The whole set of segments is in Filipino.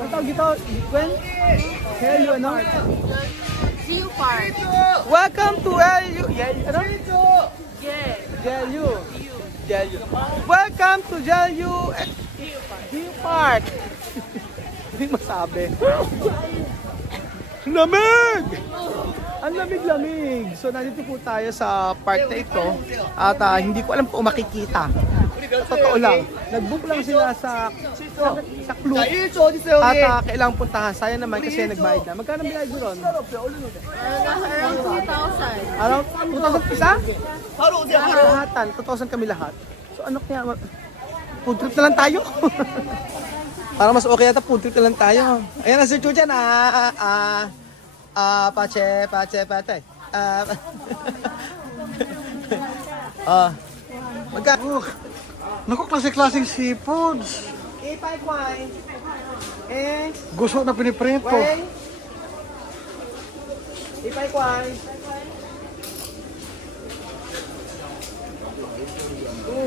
Ang tawag dito, Gwen? Helyo, ano? Zoo Park. Welcome to Helyo. Ano? Yeah. Helyo. Helyo. Welcome to Helyo Park. Hindi masabi. Lamig! Ang lamig-lamig. So nandito po tayo sa park na ito at hindi ko alam kung makikita. Totoo lang. Nag-book lang sila sa club at kailangang puntahan. Sayang naman kasi nagbayad na. Magkano bilayad mo ron? Around 2,000. Around 2,000 isa? Lahatan. 2,000 kami lahat. So ano kaya? Food trip na lang tayo. Para mas okay yata, food trip na lang tayo. Ayan na si Chuchan. Pache. Magkano? Naku, klase-klaseng seafoods. Kway. Gusto na piniprito. Kway.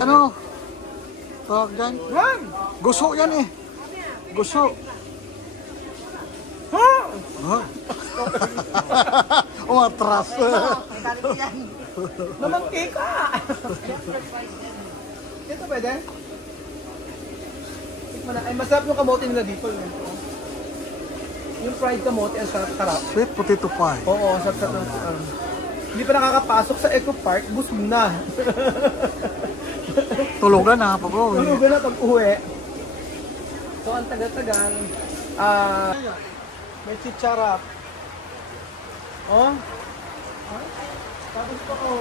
Ano? Tawag dyan? Wan! Gusto yan eh. Gusto. Ha! Atras. Namangki ka! Ito pwede? Tikman na. Ay, masarap yung kamote nila dito. Yung fried kamote, ang sarap-sarap. Sweet potato pie. Oo, sarap-sarap. Hindi pa nakakapasok sa Eco Park, busog na. Tulugan na pag uwi. Tulugan na pag uwi. So, ang tagal-tagal. May chicharap. Oh? Tapos pa ko.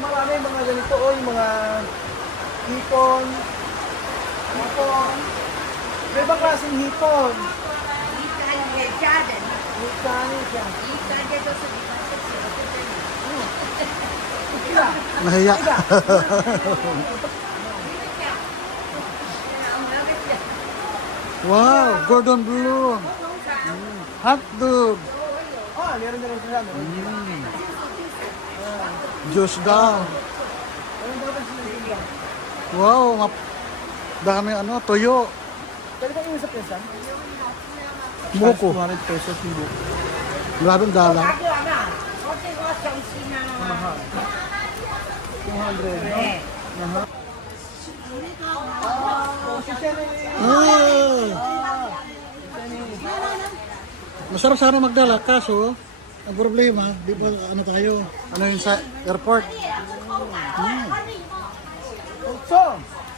Marami yung mga ganito, yung mga hipon. May ibang klaseng hipon. Hipon siya. Nahiya. Wow, Gordon Blue. Hot dog. Meron na rin sila. Juice daw. Wow, dami toyo. Pwede ba yung sa pesa? Buko. 200 pesos yung buko. Grabe ang dalang. Mahal. 200. No? Si Shelly. Masarap sana magdala, kaso ang problema, di pa tayo, yun sa airport.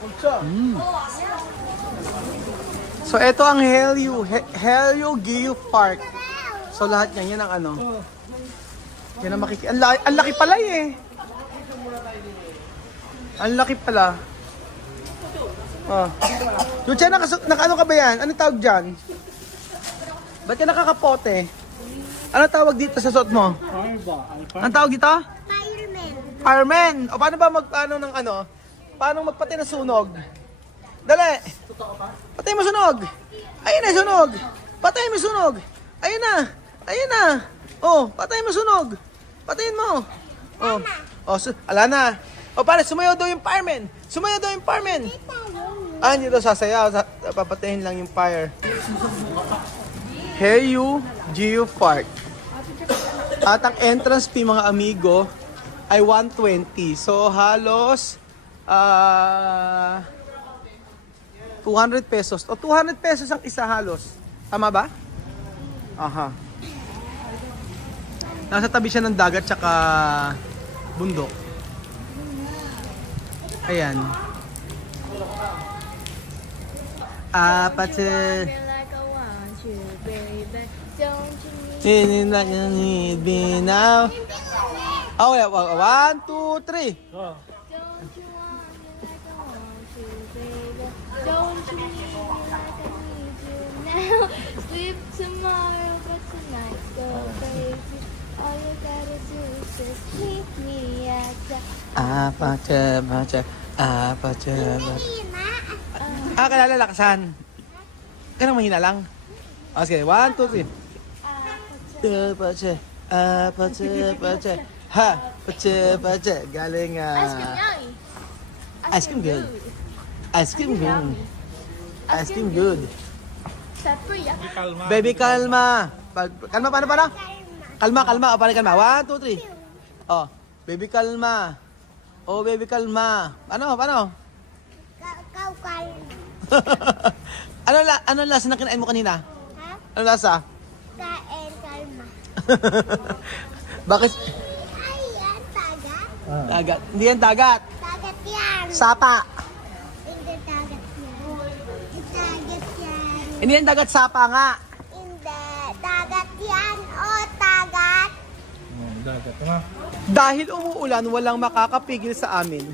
Pulso. So ito ang Helyo Geo Park. So lahat yan ang yan ang makikita. Ang laki pala eh. Ang laki pala. Lucha, naka-ano ka ba yan? Anong tawag dyan? Ba't ka nakakapote? Ano tawag dito sa suot mo? Anong tawag dito? Fireman. O paano ba paano magpatay ng sunog? Dali! Patay mo sunog! Ayun na sunog! Patay mo sunog! Ayun na! Ayun na! Oh, patay mo sunog! Patayin mo! Ala na! O paano, sumayaw daw yung fireman! Sumayaw daw yung fireman! Hindi daw sasayaw. Papatayin lang yung fire. Helyo Geo Park. At ang entrance fee mga amigo ay 120. So halos 200 pesos. O 200 pesos ang isa halos. Tama ba? Aha. Nasa tabi siya ng dagat tsaka bundok. Ayan. Need me now. Oh yeah, 1, 2, 3. Sleep tomorrow, but tonight's go crazy. All you gotta do is just meet me at the... Kalala lakasan. Kailang mahina lang. Okay, 1, 2, 3. Galing Ice cream yummy. Ice cream good. Ice cream good. Ice cream good. Pepper, yeah. Baby, kalma. Kalma, paano? Kalma. O, paano kalma? 1, 2, 3. Oh, baby, kalma. Oh, baby, kalma. Paano? ano lasa na kinain mo kanina? Ha? Ano lasa? Kain, kalma. Bakit? Ayan, tagat. Dagat. Hindi yan dagat. Tagat yan. Sapa. Hindi tagat yan. Tagat yan. Hindi yan dagat, sapa nga. Hindi. Tagat yan. O, tagat. Dagat na. Dahil umuulan, walang makakapigil sa amin.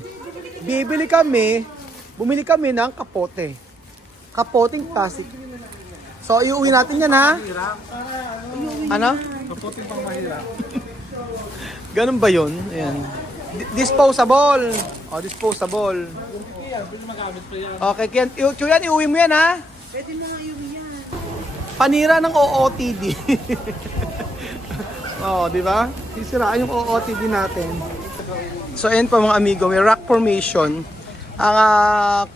Bumili kami ng kapote. Kapoteng plastic. So, iuwi natin yan, ha? Ano? Kapoting pang mahirap. Ganun ba yun? Ayan. Disposable. O, disposable. Okay, Chuyan, iuwi mo yan, ha? Pwede mo iuwi yan. Panira ng OOTD. Di ba? Sisiraan yung OOTD natin. So, ayan pa mga amigo, may rock formation. Ang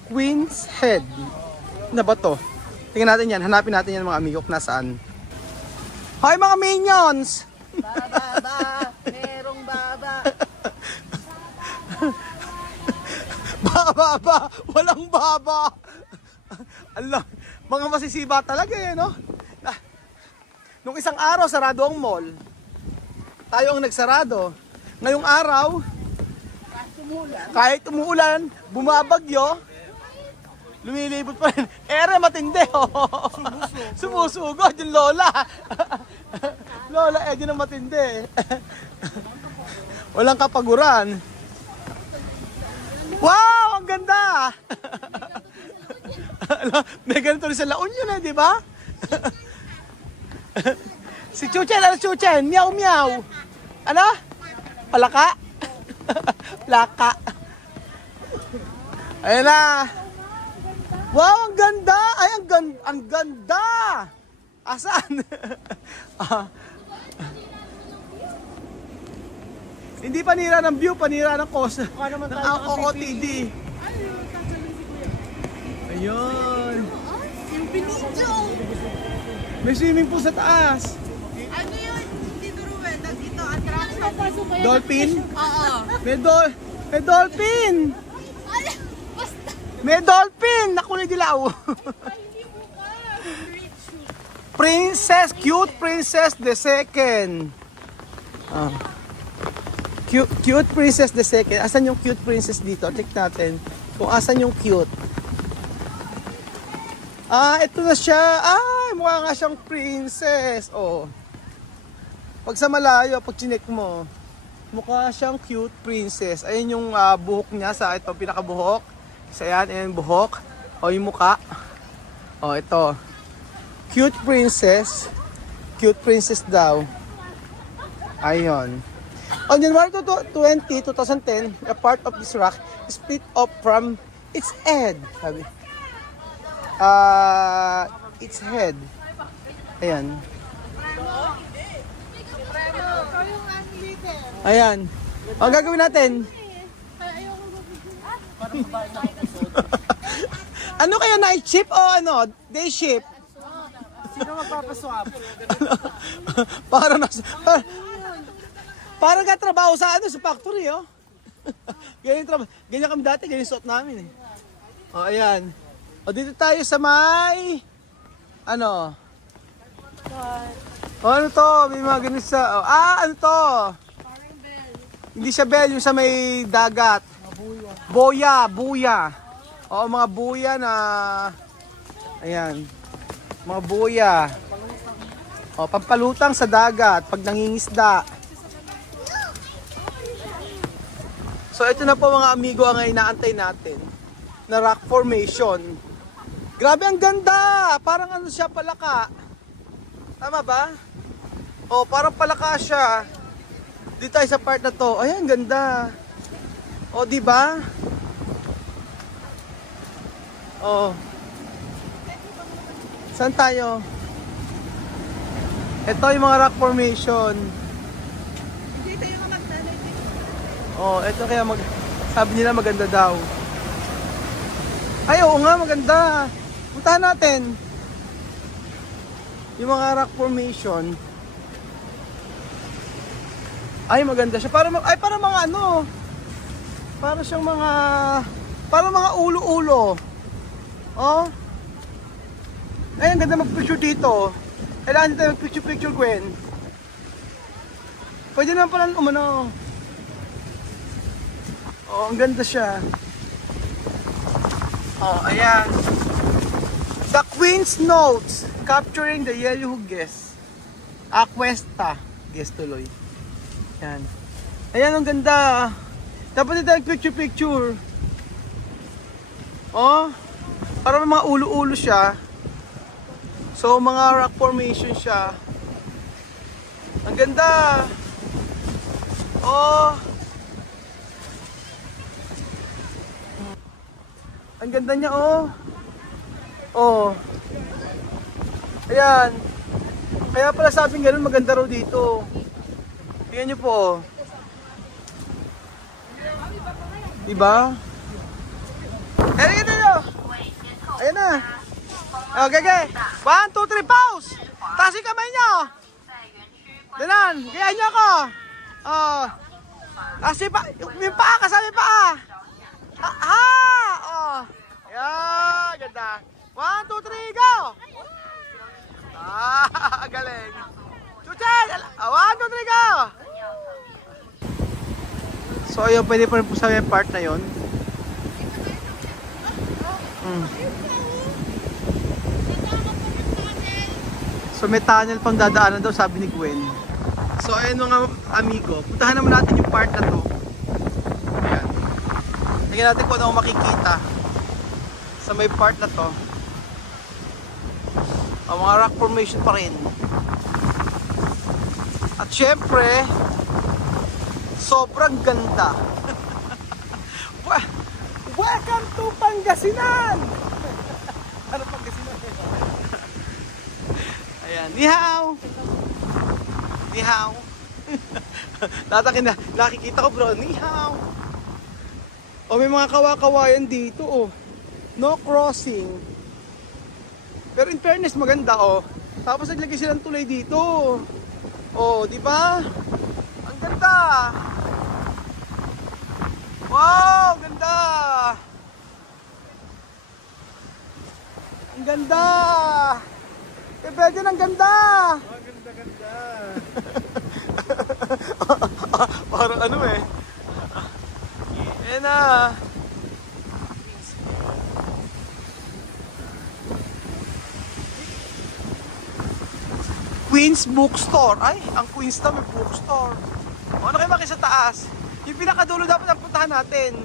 Queen's Head. Na ba to? Tingnan natin yan, hanapin natin yan mga amigo kung nasaan. Hi mga minions! Baba, merong baba. Baba, walang baba. Allah, mga masisiba talaga eh, no? Nung isang araw, sarado ang mall. Tayo ang nagsarado. Ngayong araw, kahit umuulan, bumabagyo, lumilibot pa rin. Ere, matindi, oh. Sumusugod yung lola. Lola, din ang matindi. Walang kapaguran. Wow, ang ganda! May ganito rin sa La Union, di ba? Si Chuchen, Meow meow. Ano? Palaka? Plaka. Ayan na. Wow, ang ganda! Ay, ang ganda! Asan? Hindi panira ng view, panira ng cost. Ng OOTD. Ayun. May swimming pool sa taas. Ano yun? Dito Ruben, dito attraction. Dolphin? Oo. May dolphin! May dolphin! Nakulay dilaw. Cute Princess the Second. Cute Princess the Second. Asan yung cute princess dito? Check natin kung asan yung cute. Ito na siya. Mukha nga siyang princess. Oh. Pag sa malayo, pag chinek mo, mukha siyang cute princess. Ayun yung buhok niya sa ito, pinakabuhok. Isa yan, ayan yung buhok. O yung mukha. O ito. Cute princess. Cute princess daw. Ayun. On January 20, 2010, a part of this rock split off from its head. Sabi. Its head. Ayan. Ayan. Ang gagawin natin? Ano kaya, night shift o ano? Day shift? Sino magpapaswap? Parang katrabaho sa ano, sa factory, oh. Ganyan kami dati, ganyan suot namin, eh. O, ayan. O, dito tayo sa may... Ano? O, ano to? May mga ganun sa... ano to? Hindi siya bell, yung sa may dagat. Buya. O, mga buya na... Ayan. Mga buya. O, pampalutang sa dagat pag nangingisda. So, ito na po mga amigo ang inaantay natin na rock formation. Grabe, ang ganda! Parang ano siya, palaka. Tama ba? O, parang palaka siya. Dito tayo sa part na to. Ayan, ganda. O, di ba? O. Saan tayo? Ito yung mga rock formation. Dito yung magdalay. Oh, ito kaya sabi nila maganda daw. Ay, oo nga, maganda. Puntahan natin. Yung mga rock formation. Ay, maganda siya. Para mga ano. Para siyang mga... Para mga ulo-ulo. Oh. Ay, ang ganda mag-picture dito. Kailangan tayo mag-picture-picture, Gwen. Pwede naman pala umano. Oh, ang ganda siya. Oh, ayan. The Queen's Notes. Capturing the Yellow Guest. Aquesta. Guest tuloy. Ayan. Ayan, ang ganda. Dapat dito picture-picture. Oh. Para may mga ulo-ulo siya. So, mga rock formation siya. Ang ganda. Oh. Ang ganda niya, oh. Oh. Ayan. Kaya pala sabing ganun, maganda raw dito. Tingnan niyo po. Diba? Ayan nyo. Ayan na. Okay, okay. 1, 2, 3, pause. Taas yung kamay nyo. Danan, gayahin nyo ako. Oh. Kasi pa, yung paa, kasama yung paa. Ha! Oh. Ayan, ganda. 1, 2, 3, go! Ah, galing. Chuchen! 1, 2, 3, go! So, ayun, pwede pa rin po sa yung part na yun. So, may tunnel pang dadaanan daw, sabi ni Gwen. So, ayun mga amigo, puntahan naman natin yung part na to. Ayan. Tingnan natin kung ano makikita sa may part na to. Ang mga rock formation pa rin. At syempre, sobrang ganda. Welcome to Pangasinan! Ano Pangasinan? Ayan, ni hao! Ni hao! Nakikita ko bro, ni hao! O may mga kawa-kawayan dito oh. No crossing. Pero in fairness maganda oh. Tapos naglagay silang tulay dito. Oh, di ba? Ang ganda. Wow, ganda. Ang ganda. Eh, pwede ng ganda. Oh, ganda-ganda. Parang ano eh. Ayan na. Queen's Bookstore. Ay, ang Queen's na may bookstore. O, ano kayo makikita sa taas? Yung pinakadulo dapat ang puntahan natin.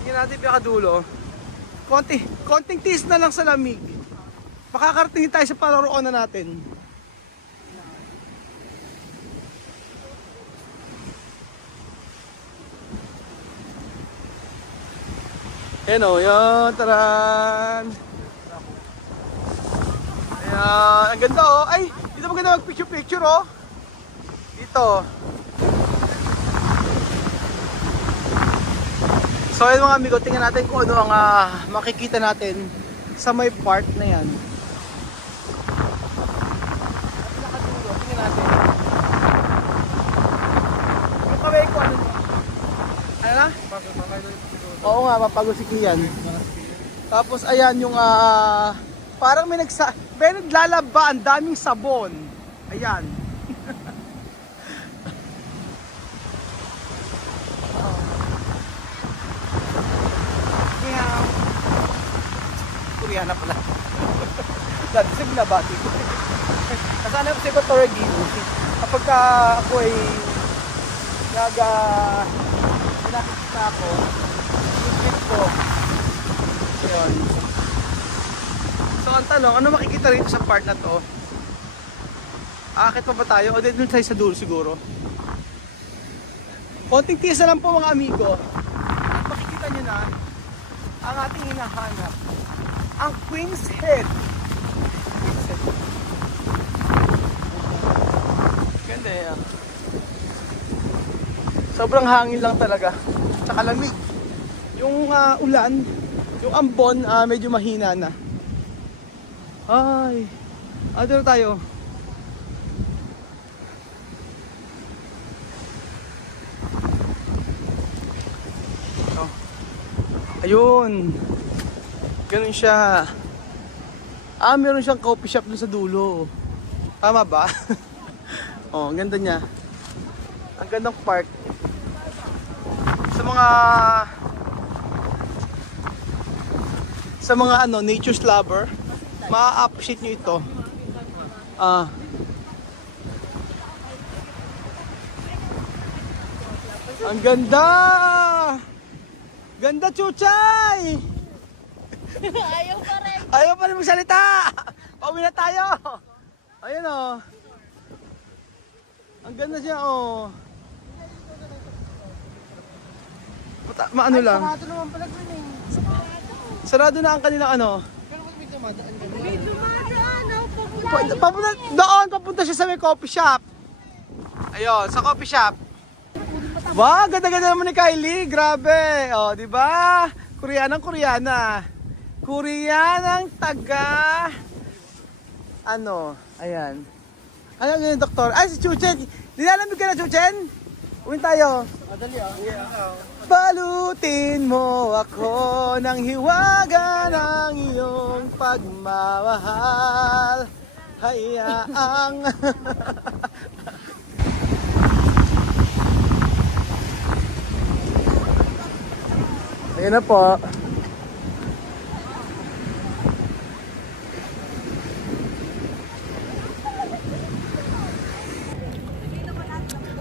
Tingnan natin yung pinakadulo. Konting tiis na lang sa lamig. Makakarating tayo sa paroroonan natin. Ayan o, yan, taran. Ayan, ang ganda oh. Ay, dito maganda mag-picture-picture oh. Dito. So ayun mga amigo, tingnan natin kung ano ang makikita natin sa may part na yan. Pinakadulo, tingnan natin. Yung kamay ko ano? Ano na? Oo nga, mapagod si Kian. Tapos ayan yung parang may naglalaba, ang daming sabon. Ayan. Meow. Koreana pala. Dati siya binabati ko. Kasana ko si Kotoragino. Kapag ako ay nakikita ako, yung trip ko. Ayun. So ang tanong, ano makikita rito sa part na to? Aakit pa ba tayo? O dito tayo sa dulo siguro? Konting tiis na lang po mga amigo. At makikita nyo na ang ating hinahanap. Ang Queen's Head. Ganda yan. Sobrang hangin lang talaga. Tsaka lamig. Yung ulan, Yung ambon, medyo mahina na. Ay, ano na tayo? Oh. Ayun. Ganun siya. Meron siyang coffee shop dun sa dulo. Tama ba? Oh, ang ganda niya. Ang gandang park. Sa mga nature's lover, ma-appreciate nyo ito. Ang ganda! Ganda, Chuchay! Ayaw pa rin. Ayaw pa rin magsalita! Pauwi na tayo! Ayun oh. Ang ganda siya oh. Maano lang? Sarado naman pala dun eh. Sarado na ang kanilang ano. Pero kung may dumadaan ka May dumadaan, papunta. Papunta siya sa may coffee shop. Ayun, sa coffee shop. Wow, ganda-ganda naman ni Kylie. Grabe. Oh, di ba? Koreanang Koreana. Koreanang taga ayan. Ano yung doktor? Ay, si Chuchen. Nilalamig ka na, Chuchen? Uwin tayo. Madali ah. Balutin mo ako ng hiwaga ng iyong pagmamahal. Hayaang Ayan na po.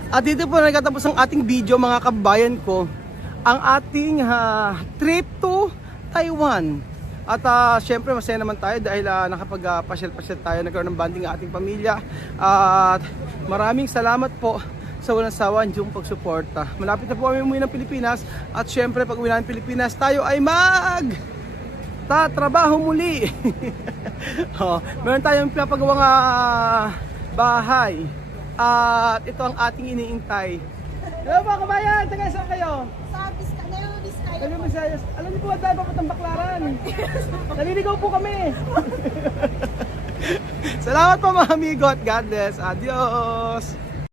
At dito po nagtatapos ang ating video mga kabayan ko. Ang ating trip to Taiwan. At syempre masaya naman tayo dahil nakapag-pasyal-pasyal tayo, nagkaroon ng banding ang ating pamilya. At maraming salamat po sa walang sawa niyong pagsuporta. Malapit na po kami umuwi ng Pilipinas. At syempre pag uwi ng Pilipinas tayo ay tatrabaho muli. Meron tayong pinapagawang bahay. At ito ang ating iniintay. Hello mga kabayan! Taga saan kayo? Sa Visayas. Kami Visayas. Alam niyo po ba tayo papuntang Baclaran? Naliligaw po kami. Salamat po mga amigo at God bless. Adios!